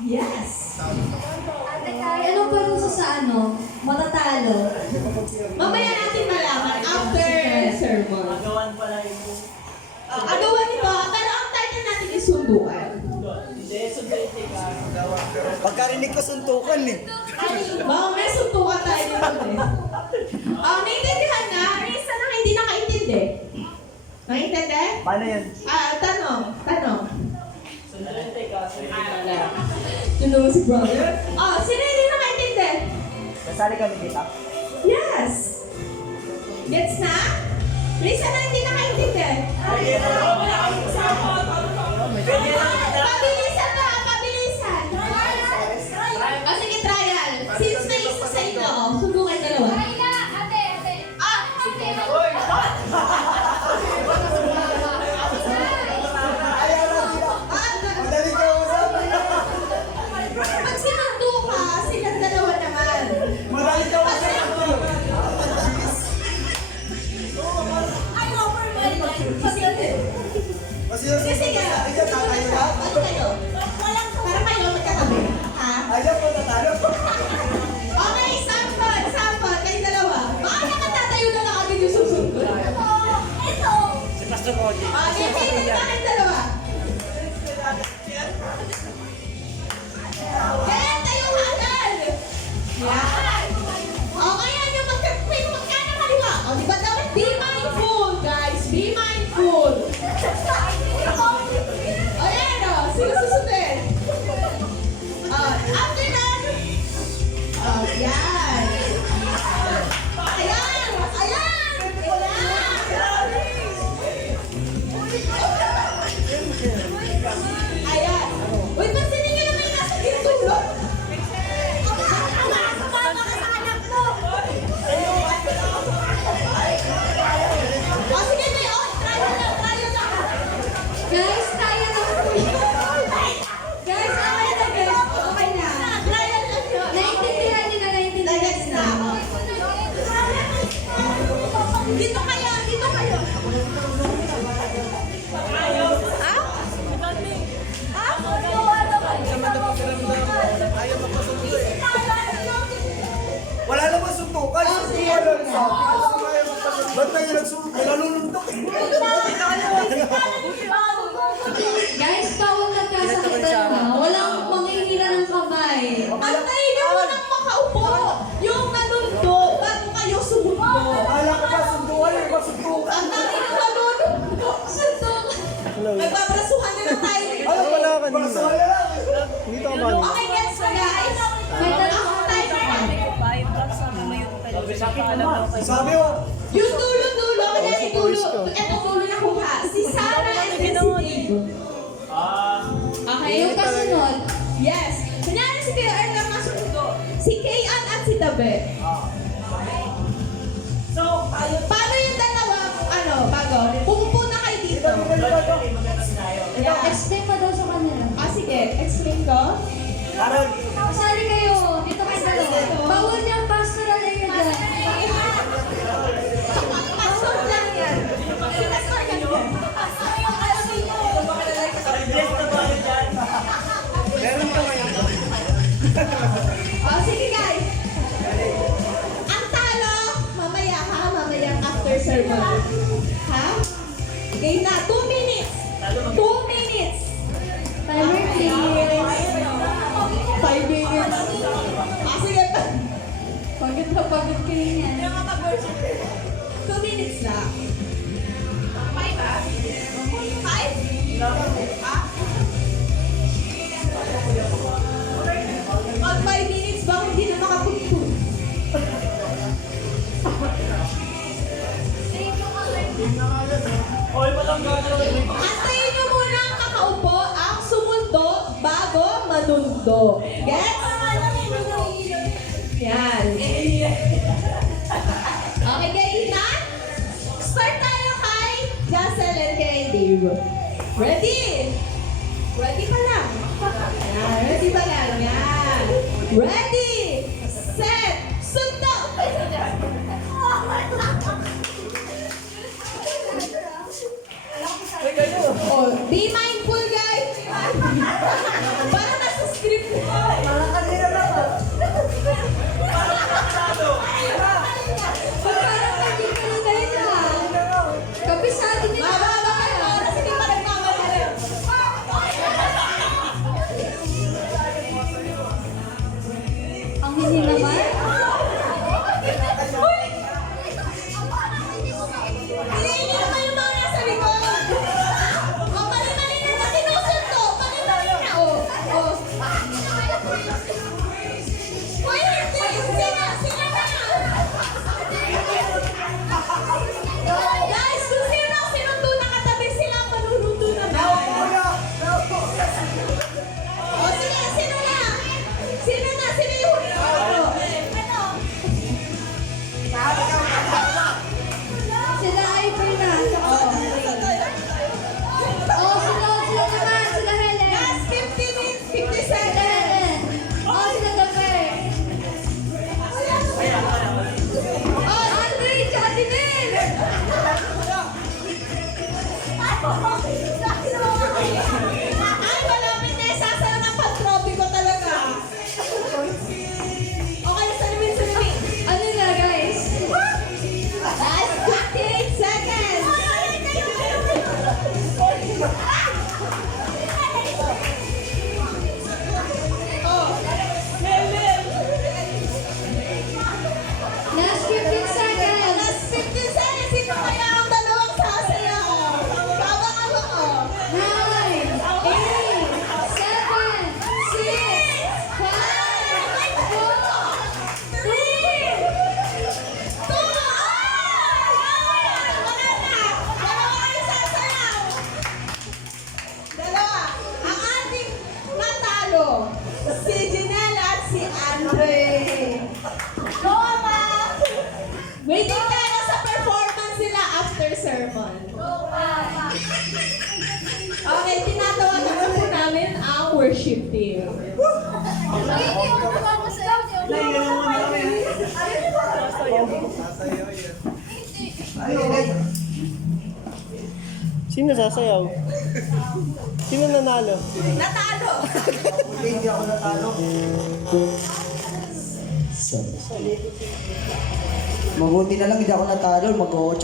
Yes! Ate Kai, anong parusa sa ano? Matatalo. Mamaya natin malaman after sermon. Agawan pala yung... Agawan ito, pero ang title natin is sundukan. Hindi, sundukan ka. Agawan. Pagkarinig ko suntukan eh. May sundukan tayo dito eh. Naintindihan na? Risa na hindi nakaintindi. Naintindi? Paano yan? Tanong. Sundukan ka. Sundukan ka. Tulungan si brother. Sino hindi nakaintindi? Kasali kami dito. Yes! Gets na? Risa na hindi nakaintindi. Pabilisan na! Pabilisan! Sige, trial. Since may isa sa inyo, subukan dalawa. Madali ka usap. Pag sinundo ka, silang dalawa naman. Madali ka usap. Kasi yung Sige. Ayaw tatayo ka? Ano kayo? Para kayo magkatabi. Ha? Ayaw ko tatalo. Okay, sample. Kayong dalawa. Baka nakatatayo na lang agad yung susunod. Si Pastor Cody. Ganyan na kayong dalawa. Kaya tayo agad. Yan. Okay, yan yung magkana kaliwa. O, di ba dapat be mindful, guys. Be mindful. O, yan o. Sino susundin? After that, yan. Ayan. Uy, pansinin nyo naman yung nasa gintulog. Sige, may trial lang. Guys, kaya na. Guys, okay na guys. Okay na. Trial lang yun. Naintindihan niyo na, naintindihan Nagets niyo na. na. Dito kayo. Wala naman suntukan. Suntukan lang sabi. Ba't na yung nagsuntukan? Naluluntok eh. Guys, bawal nagkasakitan na. Walang manghihila ng kamay. Antayin nyo munang makaupo. Yung nanundo, bago kayo sumundo. Akala ko ba suntukan eh. Masuntukan. Antayin nyo nanundo. Suntok. Magbabrasuhan na lang tayo. Ano pala kanina? Basuhan na lang. Okay, gets na guys. May tanong Time na. Sabi mo. Yung dulo-dulo, kaya yung dulo. Etong dulo na kuha. Si Sarah and then si Dave. Okay, yung kasunod. Yes. Kunyari si Kuya Earl ang masundo. Si Kayan at si Tabe. So, paano yung dalawang, bago? Pumupo na kayo dito. Explain mo daw sa kanila. Sige. Explain ko. Karon. Kasali kayo. Dito kayo dalawa. Bawal niyang pastoral area dyan. Pastor lang yan. Si Pastor yan. Meron ka ngayon. Sige guys. Ang talo, mamaya after sermon. Ha? Game na, 2 minutes. 2 minutes. Timer please. 5 minutes. Sige. Pagod na pagod kayo niyan. 2 minutes na. 5 ba? 5? Pag 5 minutes ba, hindi na makapagpun. Antayin nyo muna ang kakaupo ang sumundo bago manundo. Gets? Yan. Okay, guys na? Start tayo kay Jassel and kay Dave. Ready? Ready pa lang. Yan, ready pa lang. Yan. Ready, set, sundo! Oh, be mindful, guys. Para nasa script. Hindi naman. Piliin niyo naman yung mga nasa likod. O, mali-mali na na sinusunto. Mali-mali na. O. Uy, hindi. Sila na. Guys, kung sino ang sinundo na katabi, sila ang manununto naman. O, sige, sino na? Sino na? Sino yung huli ko? Sila Ivory na. Oh, sila naman. Sila Helen. Last 50 minutes, 50 Sila seconds. Helen. Oh, sila Daper. Oh, Andre, tsaka si Nel. Ay, malapit na isasayo ng pag-trophy ko talaga. Okay, salimin. Ano na, guys? Last 58 seconds. Oh, Last 15 seconds. last 15 seconds. Sino kaya ang dalawang sasayaw? Babang ako. 9, 8, 7, 6, 5, 4, 3, Dalawa. Ang ating natalo, si Janelle at si Andre. Waiting tayo sa performance nila after sermon. Okay, tinatawagan na po namin ang worship team. Sino sasayaw? Sino nanalo? Natalo! Hindi ako natalo. Mabuti na lang hindi ako natalo, mag-8